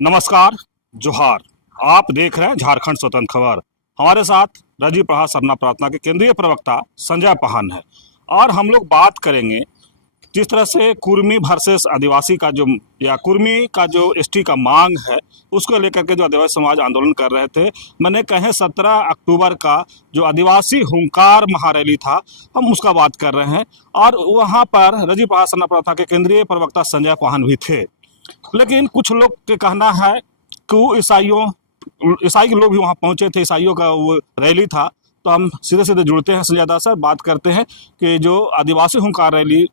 नमस्कार, जोहार। आप देख रहे हैं झारखंड स्वतंत्र खबर। हमारे साथ रजी प्रहार सरना प्रार्थना के केंद्रीय प्रवक्ता संजय पाहन है और हम लोग बात करेंगे जिस तरह से कुर्मी वर्सेस आदिवासी का जो या कुर्मी का जो एसटी का मांग है उसको लेकर के जो आदिवासी समाज आंदोलन कर रहे थे। मैंने कहें 17 अक्टूबर का जो आदिवासी हुंकार महारैली था, हम उसका बात कर रहे हैं और वहाँ पर रजी प्रहार सरना प्रार्थना के केंद्रीय प्रवक्ता संजय पाहन भी थे। लेकिन कुछ लोग के कहना है कि वो ईसाई के लोग भी वहाँ पहुँचे थे, ईसाइयों का वो रैली था। तो हम सीधे सीधे जुड़ते हैं संजय दास सर, बात करते हैं कि जो आदिवासी हुंकार रैली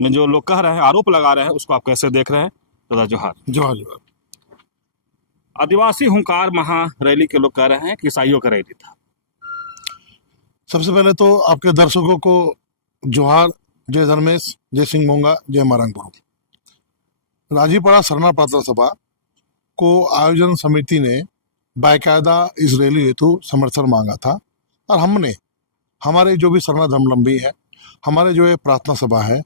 में जो लोग कह रहे हैं, आरोप लगा रहे हैं, उसको आप कैसे देख रहे हैं? दादा जोहार। जोहार जोहार। आदिवासी हुंकार महा रैली के लोग कह रहे हैं कि ईसाइयों का रैली था। सबसे पहले तो आपके दर्शकों को जोहार, जय धर्मेश, जय सिंह मोंगा, जय मारंगपुर। राजीपड़ा सरना प्रार्थना सभा को आयोजन समिति ने बाकायदा इस रैली हेतु समर्थन मांगा था और हमने हमारे जो भी सरना धर्मावलंबी है, हमारे जो ये प्रार्थना सभा है,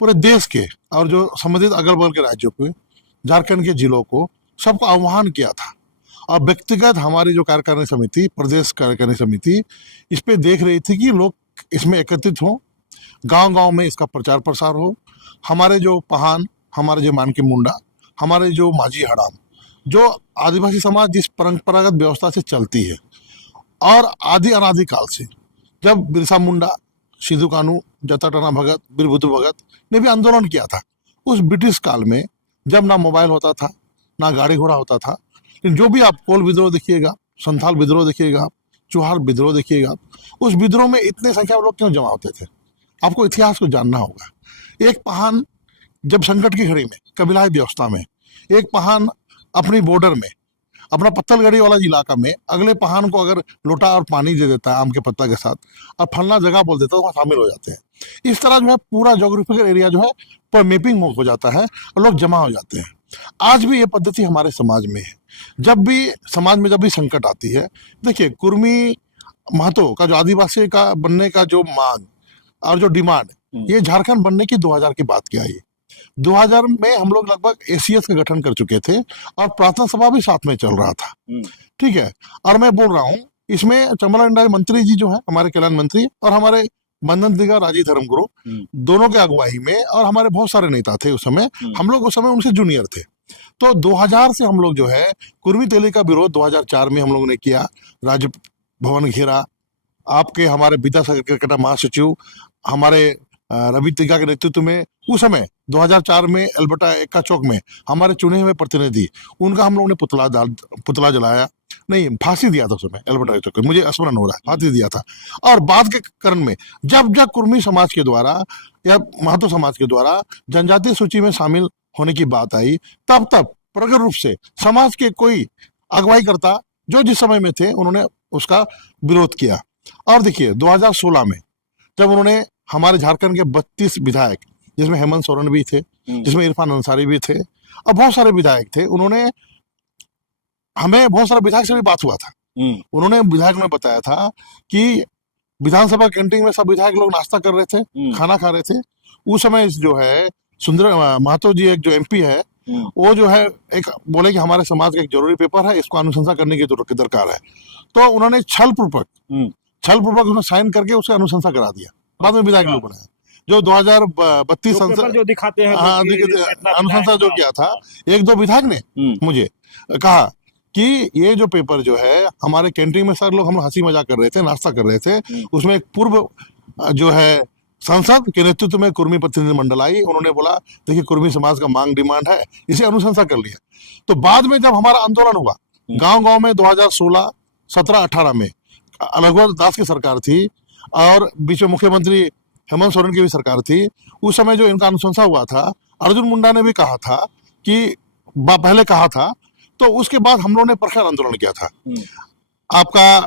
पूरे देश के और जो संबंधित अगल बगल के राज्यों के, झारखंड के जिलों को सबको आह्वान किया था। और व्यक्तिगत हमारी जो कार्यकारिणी समिति, प्रदेश कार्यकारिणी समिति, इस पे देख रही थी कि लोग इसमें एकत्रित हों, गांव-गांव में इसका प्रचार प्रसार हो। हमारे जो पहान, हमारे जो मानकी मुंडा, हमारे जो माझी हड़ाम, जो आदिवासी समाज जिस परंपरागत व्यवस्था से चलती है और आदि अनादिकाल से, जब बिरसा मुंडा, सिद्धू कानू, जटाटना भगत, वीरभद्र भगत ने भी आंदोलन किया था उस ब्रिटिश काल में, जब ना मोबाइल होता था, ना गाड़ी घोड़ा होता था। लेकिन जो भी आप कोल विद्रोह देखिएगा, संथाल विद्रोह देखिएगा, चुहार विद्रोह देखिएगा, उस विद्रोह में इतने संख्या में लोग क्यों जमा होते थे? आपको इतिहास को जानना होगा। एक पहान जब संकट की घड़ी में, कबीलाई व्यवस्था में, एक पहान अपनी बॉर्डर में, अपना पत्थलगढ़ी वाला इलाका में अगले पहान को अगर लोटा और पानी दे देता है आम के पत्ता के साथ और फलना जगह बोल देता है, तो वहाँ शामिल हो जाते हैं। इस तरह जो है पूरा जोग्राफिकल एरिया जो है पर मैपिंग हो जाता है और लोग जमा हो जाते हैं। आज भी ये पद्धति हमारे समाज में है। जब भी समाज में जब भी संकट आती है, देखिए कुर्मी महतो का जो आदिवासी का बनने का जो मांग और जो डिमांड, ये झारखंड बनने की 2000 की बात क्या है। 2000 में हम लोग लगभग एसीएस का गठन कर चुके थे और प्रार्थना सभा भी साथ में चल रहा था। ठीक है। और मैं बोल रहा हूँ इसमें चमरांडा मंत्री जी जो है हमारे कल्याण मंत्री और हमारे बंधन दिगा राजी धर्मगुरु, दोनों के अगुवाई में, और हमारे बहुत सारे नेता थे उस समय। हम लोग उस समय उनसे जूनियर थे। तो 2000 से हम लोग जो है कुर्मी तेली का विरोध 2004 में हम लोगों ने किया। राजभवन घेरा, आपके हमारे विद्यासागर महासचिव हमारे रवि तिगा के नेतृत्व में उस समय 2004 में एल्बर्टा एक्का चौक में हमारे चुने हुए प्रतिनिधि, उनका हम लोगों ने पुतला जलाया, नहीं फांसी दिया था उस समय एल्बर्टा चौक, मुझे स्मरण हो रहा है, फांसी दिया था। और बाद के क्रम में जब जब कुर्मी समाज के द्वारा या महतो समाज के द्वारा जनजातीय सूची में शामिल होने की बात आई, तब तब प्रगट रूप से समाज के कोई अगुवाई करता जो जिस समय में थे, उन्होंने उसका विरोध किया। और देखिए 2016 में जब उन्होंने हमारे झारखंड के 32 विधायक, जिसमें हेमंत सोरेन भी थे, जिसमें इरफान अंसारी भी थे और बहुत सारे विधायक थे, उन्होंने हमें बहुत सारे विधायक से भी बात हुआ था। उन्होंने विधायक ने बताया था कि विधानसभा कैंटीन में सब विधायक लोग नाश्ता कर रहे थे, खाना खा रहे थे। उस समय जो है सुंदर महतो जी, एक जो एमपी है, वो जो है एक बोले कि हमारे समाज का एक जरूरी पेपर है, इसको अनुशंसा करने की दरकार है। तो उन्होंने छल पूर्वक उसने साइन करके उसका अनुशंसा करा दिया। बाद में विधायक लोग बनाया जो 2032 संसद जो दिखाते हैं अनुशंसा जो किया था। एक दो विधायक ने मुझे कहा कि ये जो पेपर जो है हमारे कैंटीन में सर लोग हम हंसी मजाक कर रहे थे, नाश्ता कर रहे थे, उसमें एक पूर्व जो है संसद के नेतृत्व में कुर्मी प्रतिनिधि मंडल आई, उन्होंने बोला देखिए कुर्मी समाज का मांग डिमांड है, इसे अनुशंसा कर लिया। तो बाद में जब हमारा आंदोलन हुआ गांव-गांव में 2016, 17, 18 में रघुवर दास की सरकार थी और बीच में मुख्यमंत्री हेमंत सोरेन की भी सरकार थी। उस समय जो इनका अनुशंसा हुआ था, अर्जुन मुंडा ने भी कहा था कि पहले कहा था, तो उसके बाद हम लोगों ने प्रखर आंदोलन किया था। आपका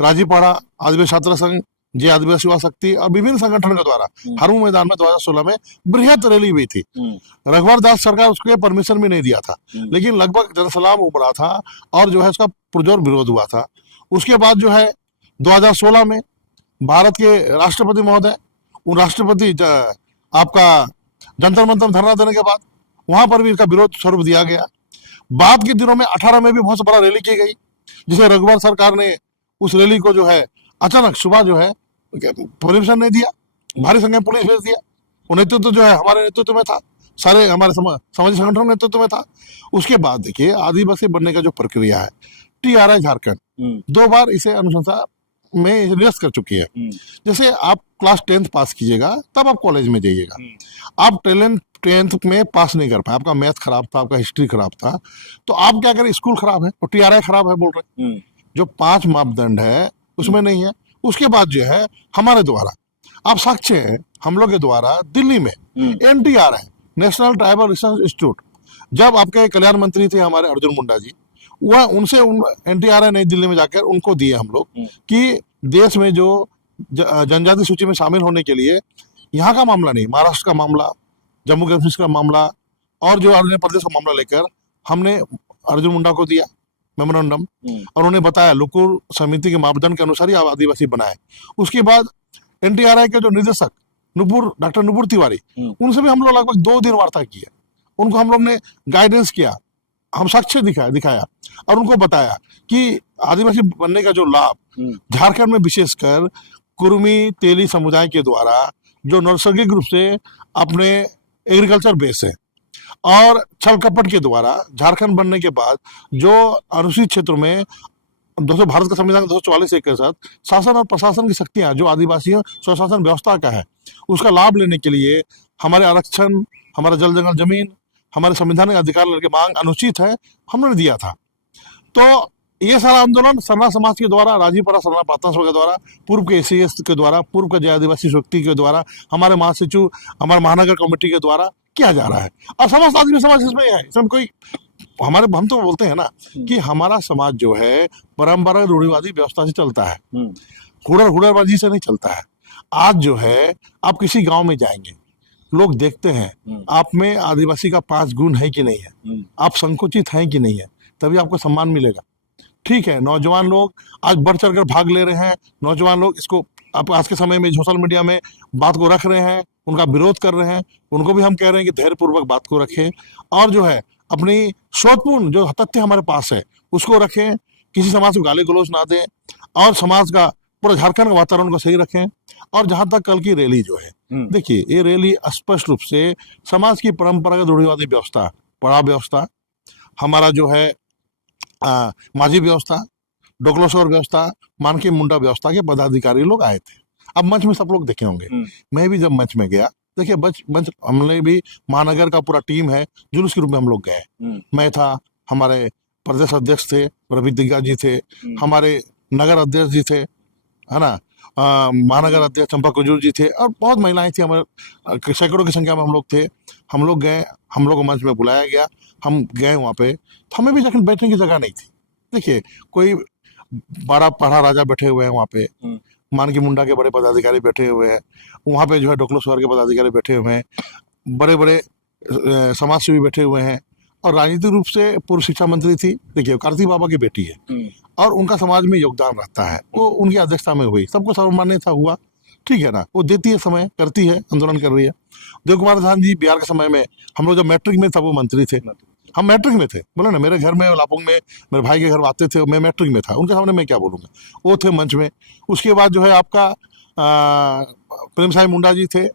राजीपाड़ा आदिवासी छात्र संघ, जय आदिवासी युवा शक्ति और विभिन्न संगठनों के द्वारा हरमू मैदान में 2016 में बृहद रैली हुई थी। रघुवर दास सरकार उसके परमिशन भी नहीं दिया था, लेकिन लगभग जनसलाम उमड़ा था और जो है उसका पुरजोर विरोध हुआ था। उसके बाद जो है 2016 में भारत के राष्ट्रपति महोदय, उन राष्ट्रपति आपका जंतर मंतर धरना देने के बाद वहां पर भी इनका विरोध स्वरूप दिया गया। बाद के दिनों में 18 में भी बहुत बड़ा रैली की गई, जिसे रघुवर सरकार ने उस रैली को जो है अचानक सुबह जो है परमिशन नहीं दिया, भारी संख्या में पुलिस भेज दिया। वो नेतृत्व जो है हमारे नेतृत्व में था, सारे हमारे सामाजिक संगठन नेतृत्व में था। उसके बाद देखिए आदिवासी बनने का जो प्रक्रिया है, TRI झारखंड 2 बार इसे अनुशंसा में निरस्त कर चुकी है। जैसे आप क्लास 10th पास कीजिएगा तब आप कॉलेज में जाइएगा, आप 10th में पास नहीं कर पाए, आपका मैथ खराब था, आपका हिस्ट्री खराब था, तो आप क्या करें, स्कूल खराब है और TRI खराब है बोल रहे हैं। जो 5 मापदंड है उसमें नहीं है। उसके बाद जो है हमारे द्वारा, आप साक्ष्य है, हम लोग के द्वारा दिल्ली में NTRI national tribal research institute, जब आपके कल्याण मंत्री थे हमारे अर्जुन मुंडा जी, वह उनसे NTRI नई दिल्ली में जाकर उनको दिए हम लोग कि देश में जो जनजाति सूची में शामिल होने के लिए यहाँ का मामला नहीं, महाराष्ट्र का मामला, जम्मू कश्मीर का मामला और जो आंध्र प्रदेश का मामला लेकर हमने अर्जुन मुंडा को दिया मेमोरेंडम, और उन्हें बताया लुकुर समिति के मापदंड के अनुसार ही आप आदिवासी बनाए। उसके बाद NTRI के जो निदेशक डॉक्टर नुपुर तिवारी, उनसे भी हम लोग लगभग 2 दिन वार्ता किया, उनको हम लोग ने गाइडेंस किया, हम साक्ष्य दिखाया और उनको बताया कि आदिवासी बनने का जो लाभ झारखंड में विशेषकर कुर्मी तेली समुदाय के द्वारा जो नैसर्गिक रूप से अपने एग्रीकल्चर बेस है और छल कपट के द्वारा झारखंड बनने के बाद जो अनुसूचित क्षेत्रों में भारत का संविधान 244 के साथ शासन और प्रशासन की शक्तियां जो आदिवासियों स्वशासन व्यवस्था का है, उसका लाभ लेने के लिए हमारे आरक्षण, हमारा जल जंगल जमीन, हमारे संवैधानिक अधिकार लेने की मांग अनुचित है, हमने दिया था। तो ये सारा आंदोलन सरना समाज के द्वारा, राजीपरा सरना प्रार्थना सभा के द्वारा, पूर्व के ACS के द्वारा, पूर्व के जय आदिवासी शक्ति के द्वारा, हमारे महासचिव, हमारे महानगर कमेटी के द्वारा किया जा रहा है। और समस्त आदमी समाज इसमें है, इसमें कोई हम तो बोलते हैं ना कि हमारा समाज जो है परंपरागत रूढ़िवादी व्यवस्था से चलता है, हुड़रबाजी से नहीं चलता है। आज जो है आप किसी गांव में जाएंगे, लोग देखते हैं आप में आदिवासी का 5 गुण है कि नहीं है, आप संकुचित हैं कि नहीं है, तभी आपको सम्मान मिलेगा। ठीक है, नौजवान लोग आज बढ़ चढ़ कर भाग ले रहे हैं, नौजवान लोग इसको आप आज के समय में सोशल मीडिया में बात को रख रहे हैं, उनका विरोध कर रहे हैं, उनको भी हम कह रहे हैं कि धैर्यपूर्वक बात को रखें और जो है अपनी शोधपूर्ण जो तथ्य हमारे पास है उसको रखें, किसी समाज को गाली गलौज ना दें और समाज का पूरा झारखंड का वातावरण को सही रखें। और जहां तक कल की रैली जो है, देखिए ये रैली स्पष्ट रूप से समाज की परंपरागत रूढ़िवादी व्यवस्था, पड़ाव व्यवस्था, हमारा जो है माझी व्यवस्था, डोकलोसौर व्यवस्था, मानकी मुंडा व्यवस्था के पदाधिकारी लोग आए थे। अब मंच में सब लोग देखे होंगे, मैं भी जब मंच में गया, देखिए मंच हमने भी महानगर का पूरा टीम है, जुलूस के रूप में हम लोग गए। मैं था, हमारे प्रदेश अध्यक्ष थे रवि दिग्गा जी थे, हमारे नगर अध्यक्ष जी थे, है ना, महानगर अध्यक्ष चंपा कुजूर जी थे और बहुत महिलाएं थी, हमारे सैकड़ों की संख्या में हम लोग थे। हम लोग गए, हम लोग को मंच में बुलाया गया, हम गए वहाँ पे, तो हमें भी जाकर बैठने की जगह नहीं थी। देखिए कोई बड़ा पढ़ा राजा बैठे हुए हैं वहाँ पे, मानकी मुंडा के बड़े पदाधिकारी बैठे हुए हैं वहाँ पे, जो है डोकलोसौर के पदाधिकारी बैठे हुए हैं, बड़े बड़े समाज सेवी बैठे हुए हैं और राजनीतिक रूप से पूर्व शिक्षा मंत्री थी, देखिए कार्तिक बाबा की बेटी है और उनका समाज में योगदान रहता है, वो उनकी अध्यक्षता में हुई, सबको सर्वमान्यता हुआ, ठीक है ना, वो देती है समय, करती है, आंदोलन कर रही है। देव कुमार धान जी बिहार के समय में, हम लोग जब मैट्रिक में था वो मंत्री थे, हम मैट्रिक में थे, बोले ना, मेरे घर में लापुंग में मेरे भाई के घर आते थे, मैं मैट्रिक में था, उनके सामने मैं क्या बोलूँगा, वो थे मंच में। उसके बाद जो है आपका प्रेम साई मुंडा जी थे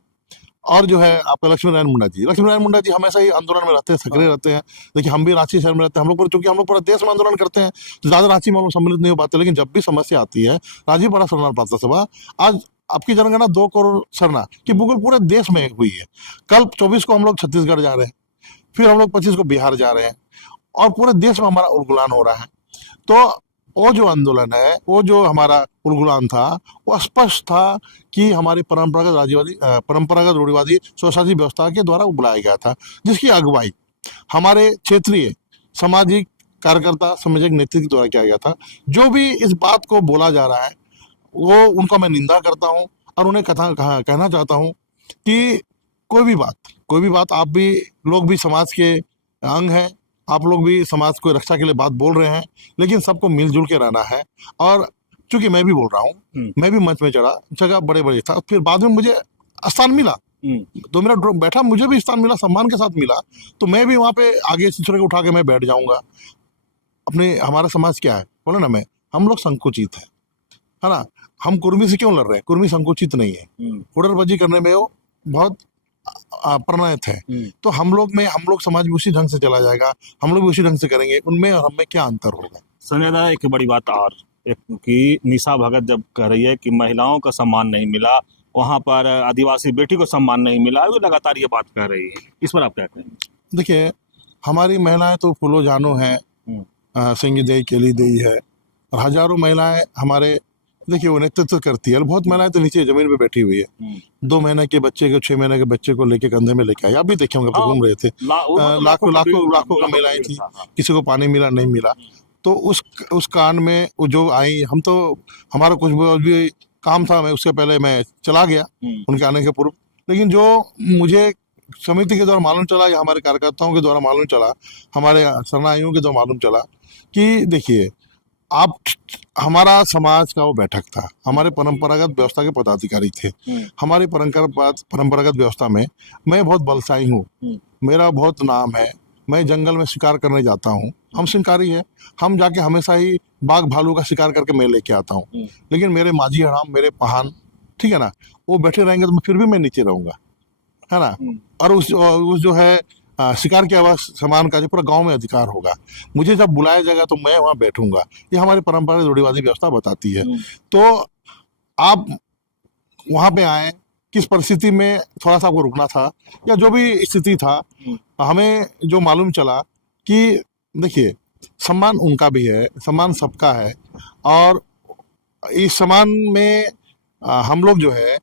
और जो है आपका लक्ष्मी नारायण मुंडा जी हमेशा ही आंदोलन में रहते हैं, सक्रिय रहते हैं। देखिए हम भी रांची शहर में रहते हैं, हम लोग चूंकि हम लोग पूरा देश में आंदोलन करते हैं तो ज़्यादा रांची में हम लोग सम्मिलित नहीं हो पाते, लेकिन जब भी समस्या आती है, राजीपरा सरना प्रार्थना सभा, आज आपकी जनगणना 2 करोड़ सरना की बिल्कुल पूरे देश में हुई है। कल 24 को हम लोग छत्तीसगढ़ जा रहे हैं, फिर हम लोग 25 को बिहार जा रहे हैं और पूरे देश में हमारा उलगुलान हो रहा है। तो वो जो आंदोलन है, वो जो हमारा उलगुलान था, वो स्पष्ट था कि हमारी परंपरागत रूढ़िवादी स्वशासी व्यवस्था के द्वारा बुलाया गया था, जिसकी अगुवाई हमारे क्षेत्रीय सामाजिक कार्यकर्ता सामाजिक नेतृत्व द्वारा किया गया था। जो भी इस बात को बोला जा रहा है वो उनका मैं निंदा करता हूँ और उन्हें कहना चाहता हूँ कि कोई भी बात आप भी लोग भी समाज के अंग हैं, आप लोग भी समाज को रक्षा के लिए बात बोल रहे हैं, लेकिन सबको मिलजुल के रहना है। और चूंकि मैं भी बोल रहा हूँ, मैं भी मंच में चढ़ा, जगह बड़े था, फिर बाद में मुझे स्थान मिला, तो मेरा बैठा, मुझे भी स्थान मिला, सम्मान के साथ मिला, तो मैं भी वहाँ पे आगे सिर को उठा के मैं बैठ जाऊंगा। अपने हमारा समाज क्या है, बोले ना, मैं हम लोग संकुचित है ना। हम कुर्मी से क्यों लड़ रहे हैं? कुर्मी संकुचित नहीं है, हुड़रबाजी करने में वो बहुत प्रणयत है। तो हम लोग समाज भी उसी ढंग से चला जाएगा, हम लोग भी उसी ढंग से करेंगे, उनमें और हमें क्या अंतर होगा। संजय दा, एक बड़ी बात और, एक कि निशा भगत जब कह रही है कि महिलाओं का सम्मान नहीं मिला, वहां पर आदिवासी बेटी को सम्मान नहीं मिला, वो लगातार ये बात कह रही है, इस पर आप क्या कहेंगे? देखिए, हमारी महिलाएं तो फूलो जानो है, सिंगी देई केली देई है, और हजारों महिलाएं हमारे, देखिए, वो नेतृत्व करती है। और बहुत महिलाएं तो नीचे जमीन पे बैठी हुई है, 2 महीने के बच्चे को, 6 महीने के बच्चे को लेके कंधे में लेके आए। आप भी देखे होंगे, आप घूम रहे थे, लाखों लाखों लाखों का महिलाएं थी, किसी को पानी मिला नहीं मिला। तो उस कांड में वो जो आई, हम तो, हमारा कुछ भी काम था, मैं उससे पहले मैं चला गया उनके आने के पूर्व। लेकिन जो मुझे समिति के द्वारा मालूम चला, या हमारे कार्यकर्ताओं के द्वारा मालूम चला, हमारे शरणार्थियों के द्वारा मालूम चला कि देखिए, आप, हमारा समाज का वो बैठक था, हमारे परंपरागत व्यवस्था के पदाधिकारी थे। हमारी परंपरागत व्यवस्था में मैं बहुत बलशाही हूँ, मेरा बहुत नाम है, मैं जंगल में शिकार करने जाता हूँ, हम शिकारी है, हम जाके हमेशा ही बाघ भालू का शिकार करके मैं लेके आता हूँ। लेकिन मेरे माझी हराम, मेरे पहान, ठीक है ना, वो बैठे रहेंगे तो फिर भी मैं नीचे रहूंगा, है ना। और उस जो है शिकार के आवाज सामान का जो पूरा गांव में अधिकार होगा, मुझे जब बुलाया जाएगा तो मैं वहां बैठूंगा, ये हमारी परंपरा रूढ़िवादी व्यवस्था बताती है। तो आप वहां पे आए, किस परिस्थिति में थोड़ा सा आपको रुकना था, या जो भी स्थिति था, हमें जो मालूम चला कि देखिए, सम्मान उनका भी है, सम्मान सबका है, और इस सम्मान में हम लोग जो है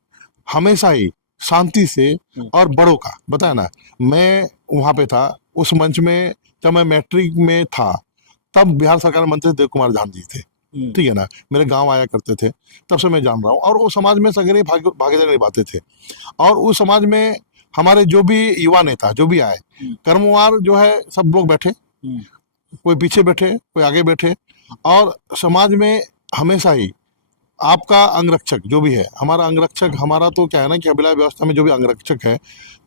हमेशा ही शांति से, और बड़ों का बताया ना, मैं वहां पे था उस मंच में, जब मैं मैट्रिक में था, तब बिहार सरकार में मंत्री देव कुमार झान जी थे, ठीक है ना, मेरे गांव आया करते थे, तब से मैं जान रहा हूँ। और वो समाज में सगरे भागीदारी निभाते थे, और उस समाज में हमारे जो भी युवा नेता जो भी आए, कर्मवार जो है, सब लोग बैठे, कोई पीछे बैठे, कोई आगे बैठे, और समाज में हमेशा ही आपका अंगरक्षक जो भी है, हमारा अंगरक्षक, हमारा तो क्या है ना कि अभिलाष व्यवस्था में जो भी अंगरक्षक है,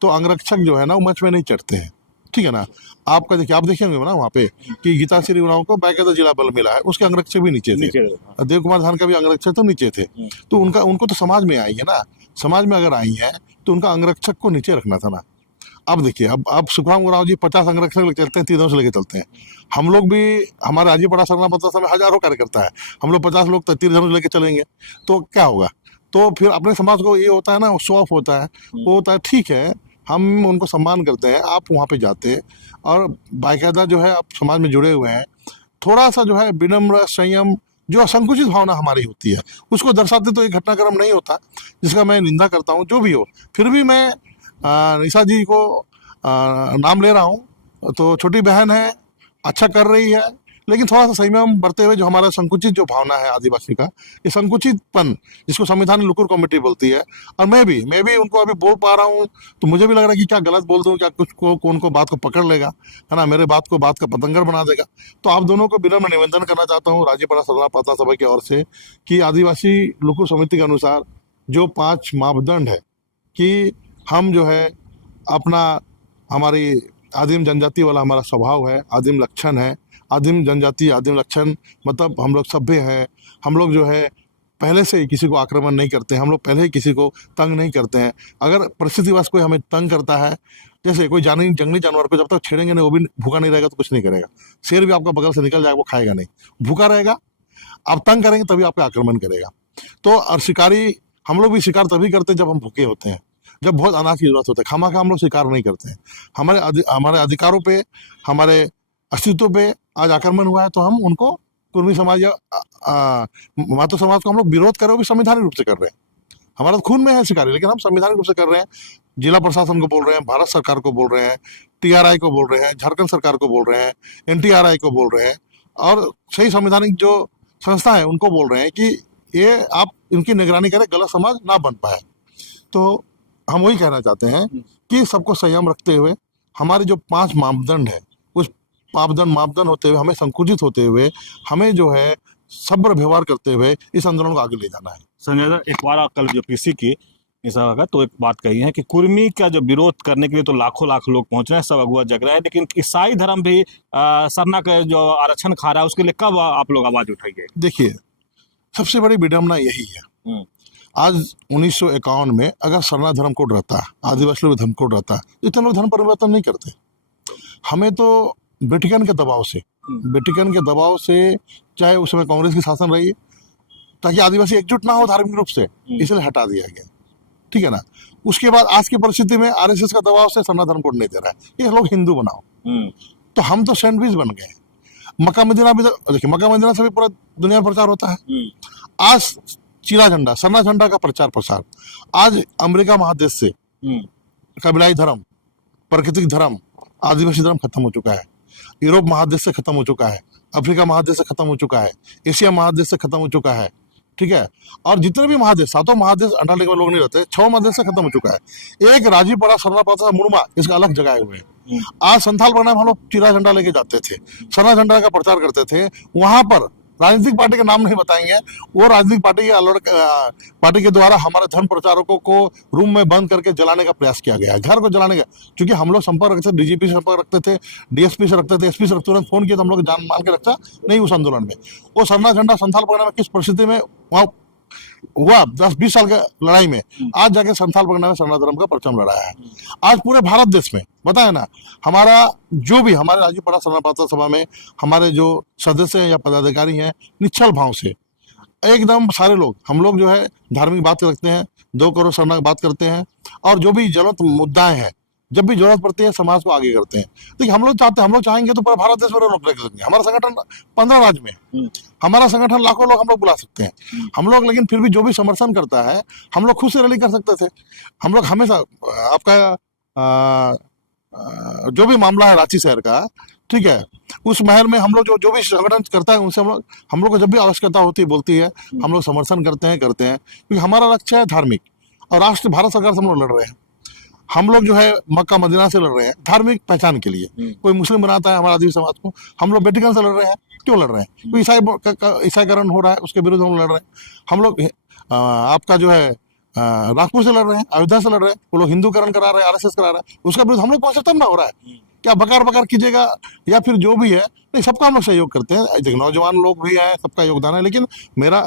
तो अंगरक्षक जो है ना, वो मंच में नहीं चढ़ते हैं, ठीक है ना। आपका देखिए, आप देखेंगे ना वहाँ पे कि गीता श्री उरांव को बाकायदा जिला बल मिला है, उसके अंगरक्षक भी नीचे थे, देव कुमार धान का भी अंगरक्षक तो नीचे थे। तो उनको तो समाज में आई है ना, समाज में अगर आई है तो उनका अंगरक्षक को नीचे रखना था ना। अब देखिए, अब सुखराम उरांव जी 50 अंगरक्षक लेके चलते हैं, तीनों से लेके चलते हैं। हम लोग भी, हमारे राजीपड़ा सरना पत्र में हजारों कार्यकर्ता है, हम लोग 50 लोग तीर धनुष लेके चलेंगे तो क्या होगा? तो फिर अपने समाज को ये होता है ना, शो ऑफ होता है, वो होता है, ठीक है, हम उनको सम्मान करते हैं, आप वहाँ पे जाते हैं, और बाकायदा जो है आप समाज में जुड़े हुए हैं, थोड़ा सा जो है विनम्र, संयम, जो संकुचित भावना हमारी होती है, उसको दर्शाते तो एक घटनाक्रम नहीं होता, जिसका मैं निंदा करता हूँ, जो भी हो। फिर भी मैं निशा जी को नाम ले रहा हूँ, तो छोटी बहन है, अच्छा कर रही है, लेकिन थोड़ा सा संयम बरते हुए, जो हमारा संकुचित जो भावना है आदिवासी का, ये संकुचितपन, जिसको संविधान लुकुर कमेटी बोलती है, और मैं भी उनको अभी बोल पा रहा हूँ, तो मुझे भी लग रहा है कि क्या गलत बोल दूँ, क्या कुछ को कौन को बात को पकड़ लेगा, है ना, मेरे बात का पतंगर बना देगा। तो आप दोनों को विनम्र निवेदन करना चाहता हूँ राजीपड़ा सरना प्रार्थना सभा की ओर से, कि आदिवासी लुकुर समिति के अनुसार जो 5 मापदंड है, कि हम जो है अपना, हमारी आदिम जनजाति वाला हमारा स्वभाव है, आदिम लक्षण है, आदिम जनजाति, आदिम लक्षण मतलब हम लोग सभ्य हैं, हम लोग जो है पहले से ही किसी को आक्रमण नहीं करते हैं, हम लोग पहले ही किसी को तंग नहीं करते हैं। अगर परिस्थितिवश कोई हमें तंग करता है, जैसे कोई जंगली जानवर को जब तक छेड़ेंगे नहीं, वो भी भूखा नहीं रहेगा तो कुछ नहीं करेगा। शेर भी आपका बगल से निकल जाएगा, वो खाएगा नहीं, भूखा रहेगा। आप तंग करेंगे तभी आपका आक्रमण करेगा। तो और शिकारी, हम लोग भी शिकार तभी करते हैं जब हम भूखे होते हैं, जब बहुत अनाज की जरूरत होती है। खामा खा हम लोग शिकार नहीं करते हैं। हमारे अधिकारों पे, हमारे अस्तित्व पे आज आक्रमण हुआ है, तो हम उनको, कुर्मी समाज या मातो समाज को हम लोग विरोध कर रहे हो, भी संवैधानिक रूप से कर रहे हैं। हमारा खून में है शिकारी, लेकिन हम संवैधानिक रूप से कर रहे हैं। जिला प्रशासन को बोल रहे हैं, भारत सरकार को बोल रहे हैं, TRI को बोल रहे हैं, झारखंड सरकार को बोल रहे हैं, NTRI को बोल रहे हैं, और सही संवैधानिक जो संस्था है उनको बोल रहे हैं कि ये आप इनकी निगरानी करें, गलत समाज ना बन पाए। तो हम वही कहना चाहते हैं कि सबको संयम रखते हुए, हमारे जो 5 मापदंड है, उस मापदंड होते हुए, हमें संकुचित होते हुए, हमें जो है सब्र व्यवहार करते हुए इस आंदोलन को आगे ले जाना है। संजय, एक बार कल जो PC की ऐसा होगा तो एक बात कही है कि कुर्मी का जो विरोध करने के लिए तो लाखों लाख लोग पहुंच रहे हैं, सब अगुआ जग रहा है, लेकिन ईसाई धर्म भी सरना का जो आरक्षण खा रहा है उसके लिए कब आप लोग आवाज उठाइए? देखिए, सबसे बड़ी विडम्बना यही है, हम्म, आज 1951 में अगर सरना धर्म कोड रहता, आदिवासी लोग धर्म कोड रहता, तो इतने लोग धर्म परिवर्तन नहीं करते। हमें तो वेटिकन के दबाव से, वेटिकन के दबाव से, चाहे उस समय कांग्रेस की शासन रही, ताकि आदिवासी एकजुट ना हो धार्मिक रूप से, इसलिए हटा दिया गया, ठीक है ना। उसके बाद आज की परिस्थिति में आरएसएस का दबाव से सरना धर्म कोड नहीं दे रहा है, ये लोग हिंदू बनाओ, तो हम तो सैंडविच बन गए। मक्का मदीना भी देखिए, मक्का मदीना से भी पूरा दुनिया में प्रचार होता है। आज चिरा झंडा, सरना झंडा का प्रचार प्रसार आज अमेरिका महादेश से कबीलाई धर्म, प्राकृतिक धर्म, आदिवासी धर्म खत्म हो चुका है, यूरोप महादेश से खत्म हो चुका है, अफ्रीका महादेश से खत्म हो चुका है, एशिया महादेश से खत्म हो चुका है, ठीक है। और जितने भी महादेश, सातों महादेश अंटार्कटिका में लोग नहीं रहते, 6 महादेश से खत्म हो चुका है। एक राजीपड़ा, सरना पात्रा, मुरमा, इसका अलग जगह हुए हैं। आज संथाल परगना में हम लोग चिरा झंडा लेके जाते थे, सरना झंडा का प्रचार करते थे। वहां पर राजनीतिक पार्टी के नाम नहीं बताएंगे, वो राजनीतिक पार्टी के द्वारा हमारे धर्म प्रचारकों को रूम में बंद करके जलाने का प्रयास किया गया है, घर को जलाने का। क्योंकि हम लोग संपर्क रखते थे, डीजीपी से संपर्क रखते थे, डीएसपी से रखते थे, एसपी से तुरंत फोन किया तो हम लोग जान मान के रखा नहीं उस आंदोलन में। वो सरना झंडा संथाल परगना में किस परिस्थिति में वहां हुआ, 10-20 साल के लड़ाई में, आज जाके संथाल परगना में सरना धर्म का परचम लड़ाया है। आज पूरे भारत देश में बताए ना, हमारा जो भी हमारे राजीपड़ा सरना पात्रा सभा में हमारे जो सदस्य हैं या पदाधिकारी हैं, निश्चल भाव से एकदम सारे लोग, हम लोग जो है धार्मिक बात रखते हैं, 2 करोड़ सरना की बात करते हैं, और जो भी ज्वलंत मुद्दाएं हैं, जब भी जरूरत पड़ती है समाज को आगे करते हैं। देखिए, हम लोग चाहेंगे तो पूरा भारत देश में लोग रखेंगे। हमारा संगठन 15 राज्य में, हमारा संगठन लाखों लोग हम लोग बुला सकते हैं हम लोग, लेकिन फिर भी जो भी समर्थन करता है, हम लोग खुद से रैली कर सकते थे। हम लोग हमेशा आपका जो भी मामला है रांची शहर का, ठीक है, उस महल में हम लोग जो भी संगठन करता है उनसे हम लोग को जब भी आवश्यकता होती है, बोलती है, हम लोग समर्थन करते हैं क्योंकि हमारा लक्ष्य है धार्मिक, और राष्ट्र भारत सरकार से हम लोग लड़ रहे हैं। हम लोग जो है मक्का मदीना से लड़ रहे हैं धार्मिक पहचान के लिए। कोई मुस्लिम बनाता है हमारा आदिवासी समाज को, हम लोग वेटिकन से लड़ रहे हैं। क्यों लड़ रहे हैं? क्योंकि ईसाईकरण हो रहा है, उसके विरुद्ध हम लड़ रहे हैं। हम लोग आपका जो है नागपुर से लड़ रहे हैं, अयोध्या से लड़ रहे हैं, वो लोग हिंदूकरण करा रहे हैं, आरएसएस करा रहा है, उसका विरुद्ध हम लोग कौन सा तब ना हो रहा है? क्या बकार बकार कीजिएगा या फिर जो भी है, नहीं, सबका हम लोग सहयोग करते हैं। देखिए, नौजवान लोग भी हैं, सबका योगदान है, लेकिन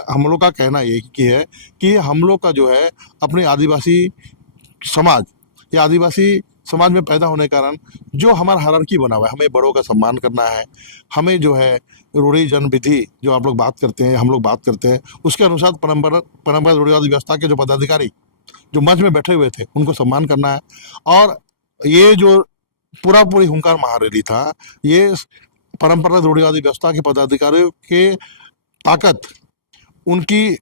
हम लोग का कहना यही है कि हम लोग का जो है अपने आदिवासी समाज या आदिवासी समाज में पैदा होने के कारण जो हमारा हायरार्की बना हुआ है, हमें बड़ों का सम्मान करना है, हमें जो है रूढ़ी जन विधि जो आप लोग बात करते हैं, हम लोग बात करते हैं, उसके अनुसार परंपरागत रूढ़िवादी व्यवस्था के जो पदाधिकारी जो मंच में बैठे हुए थे उनको सम्मान करना है। और ये जो पूरी हुंकार महारैली था, ये परंपरागत रूढ़िवादी व्यवस्था के पदाधिकारियों के ताकत, उनकी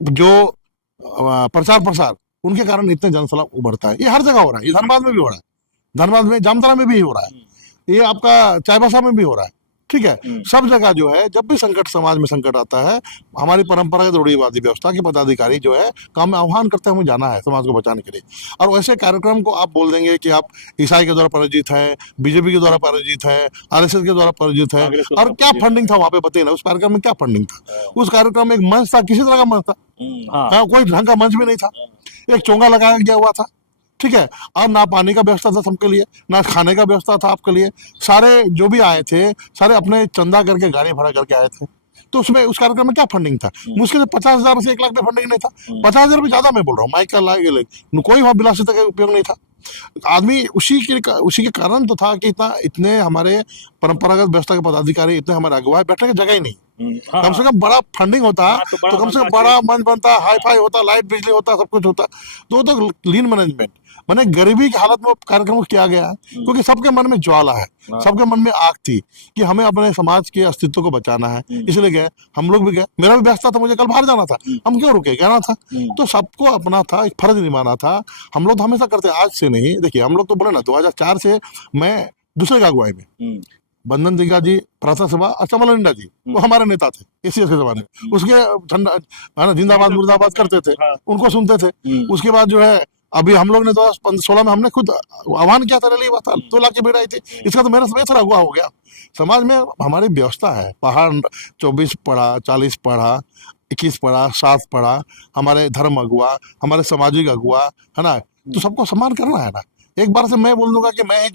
जो प्रचार प्रसार, उनके कारण इतने जनसैलाब उभरता है। ये हर जगह हो रहा है, ये धनबाद में भी हो रहा है, धनबाद में, जामताड़ा में भी हो रहा है, ये आपका चाईबासा में भी हो रहा है, ठीक है। सब जगह जो है जब भी संकट, समाज में संकट आता है, हमारी परंपरागत रूढ़िवादी व्यवस्था के पदाधिकारी जो है काम में आह्वान करते हैं, हमें जाना है समाज को बचाने के लिए। और वैसे कार्यक्रम को आप बोल देंगे कि आप ईसाई के द्वारा प्रायोजित है, बीजेपी के द्वारा प्रायोजित है, आरएसएस के द्वारा प्रायोजित है, और क्या फंडिंग था वहां पे बताइए ना, उस कार्यक्रम में क्या फंडिंग था? उस कार्यक्रम में एक मंच था, किसी तरह का मंच था, कोई ढंग का मंच भी नहीं था, एक चोंगा लगाया गया हुआ था, ठीक है। और ना पानी का व्यवस्था था सबके लिए, ना खाने का व्यवस्था था आपके लिए। सारे जो भी आए थे, सारे अपने चंदा करके गाड़ी भाड़ा करके आए थे। तो उसमें उस कार्यक्रम में क्या फंडिंग था? मुश्किल से 50,000 से 1 लाख में फंडिंग नहीं था। 50,000 भी ज्यादा मैं बोल रहा हूँ, माइक का लाए, कोई वहां विलासिता का उपयोग नहीं था। आदमी उसी के कारण तो था कि इतने हमारे परंपरागत व्यवस्था के पदाधिकारी, इतने हमारे अगुवाई बैठने की जगह ही नहीं। कम से कम बड़ा फंडिंग होता, तो कम से कम बड़ा मंच बनता, हाई फाई होता, लाइट बिजली होता, सब कुछ होता। तो लीन मैनेजमेंट, मैंने गरीबी की हालत में कार्यक्रम किया गया है, क्योंकि सबके मन में ज्वाला है, सबके मन में आग थी कि हमें अपने समाज के अस्तित्व को बचाना है, इसलिए गए। हम लोग भी गए, मेरा भी व्यवस्था था, मुझे कल बाहर जाना था, हम क्यों रुके, कहना था। तो सबको अपना था, एक फर्ज निभाना था। हम लोग तो हमेशा करते, आज से नहीं। देखिए, हम लोग तो बोले ना, 2004 से मैं दूसरे का अगुवाई में, बंधन दिग्गा जी प्रार्थना सभा और चमल इंडा जी, वो हमारे नेता थे एसीएस के जमाने में, उसके झंडा जिंदाबाद मुर्दाबाद करते थे, उनको सुनते थे। उसके बाद जो है अभी हम लोग ने 2016 में हमने खुद आह्वान किया था, रैली हुआ था, 2 लाख की भीड़ आई थी। इसका तो मेरा समय अगुआ हो गया। समाज में हमारी व्यवस्था है, पहाड़ 24 पढ़ा, 40 पढ़ा, 21 पढ़ा, शास्त्र पढ़ा, हमारे धर्म अगुआ, हमारे सामाजिक अगुआ, है ना, तो सबको सम्मान करना है ना। एक बार से मैं बोल दूंगा कि मैं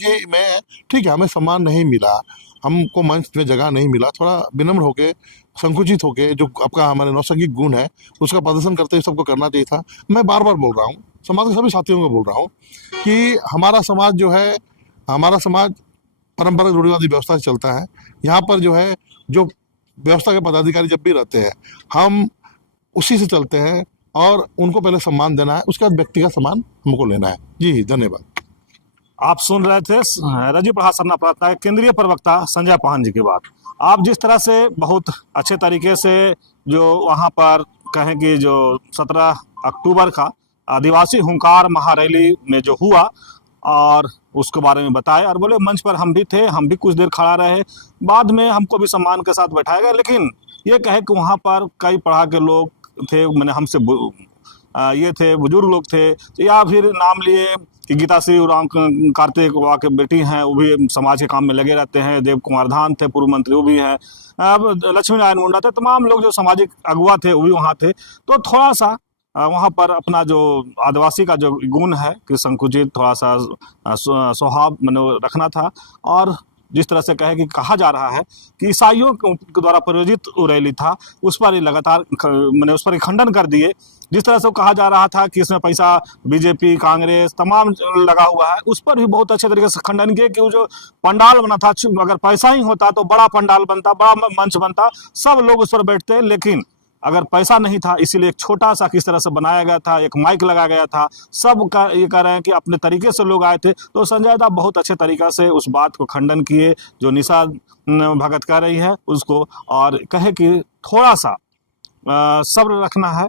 ठीक है, हमें सम्मान नहीं मिला, हमको मंच में जगह नहीं मिला, थोड़ा विनम्र होके, संकुचित होके, जो आपका हमारे नौसंगिक गुण है उसका प्रदर्शन करते हुए सबको करना चाहिए था। मैं बार बार बोल रहा हूँ, समाज के सभी साथियों को बोल रहा हूँ कि हमारा समाज जो है, हमारा समाज परंपरागत रूढ़िवादी व्यवस्था से चलता है। यहाँ पर जो है, जो व्यवस्था के पदाधिकारी जब भी रहते हैं, हम उसी से चलते हैं और उनको पहले सम्मान देना है, उसके बाद व्यक्तिगत सम्मान हमको लेना है। जी धन्यवाद। आप सुन रहे थे रजी प्रहार सरना प्रार्थना के केंद्रीय प्रवक्ता संजय पाहन जी की बात। आप जिस तरह से बहुत अच्छे तरीके से जो वहाँ पर कहें कि जो 17 अक्टूबर का आदिवासी हुंकार महारैली में जो हुआ और उसके बारे में बताए, और बोले मंच पर हम भी थे, हम भी कुछ देर खड़ा रहे, बाद में हमको भी सम्मान के साथ बैठाया गया, लेकिन ये कहे कि वहाँ पर कई पढ़ा के लोग थे, मैंने हमसे ये थे, बुजुर्ग लोग थे, या फिर नाम लिए कि गीता श्री उरांव कार्तिक वा के बेटी हैं, वो भी समाज के काम में लगे रहते हैं, देव कुमार धान थे पूर्व मंत्री, वो भी हैं, अब लक्ष्मी नारायण मुंडा थे, तमाम लोग जो सामाजिक अगुवा थे वो भी वहाँ थे। तो थोड़ा सा वहाँ पर अपना जो आदिवासी का जो गुण है कि संकुचित, थोड़ा सा स्वभाव मैंने रखना था। और जिस तरह से कि कहा जा रहा है कि ईसाइयों के द्वारा प्रायोजित रैली था, उस पर ही लगातार मैंने उस पर ही खंडन कर दिए। जिस तरह से कहा जा रहा था कि इसमें पैसा बीजेपी, कांग्रेस तमाम लगा हुआ है, उस पर भी बहुत अच्छे तरीके से खंडन किए कि वो जो पंडाल बना था, अगर पैसा ही होता तो बड़ा पंडाल बनता, बड़ा मंच बनता, सब लोग उस पर बैठते, लेकिन अगर पैसा नहीं था, इसीलिए एक छोटा सा किस तरह से बनाया गया था, एक माइक लगाया गया था, सब का ये कह रहे हैं कि अपने तरीके से लोग आए थे। तो संजय दा बहुत अच्छे तरीक़ा से उस बात को खंडन किए जो निशा भगत कह रही है उसको, और कहे कि थोड़ा सा सब्र रखना है,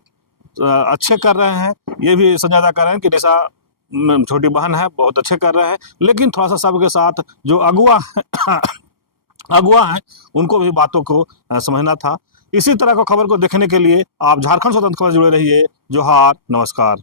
अच्छे कर रहे हैं। ये भी संजय दा कह रहे हैं कि निशा छोटी बहन है, बहुत अच्छे कर रहे हैं, लेकिन थोड़ा सा सबके साथ जो अगुआ हैं उनको भी बातों को समझना था। इसी तरह को खबर को देखने के लिए आप झारखंड स्वतंत्र खबर जुड़े रहिए। जोहार, नमस्कार।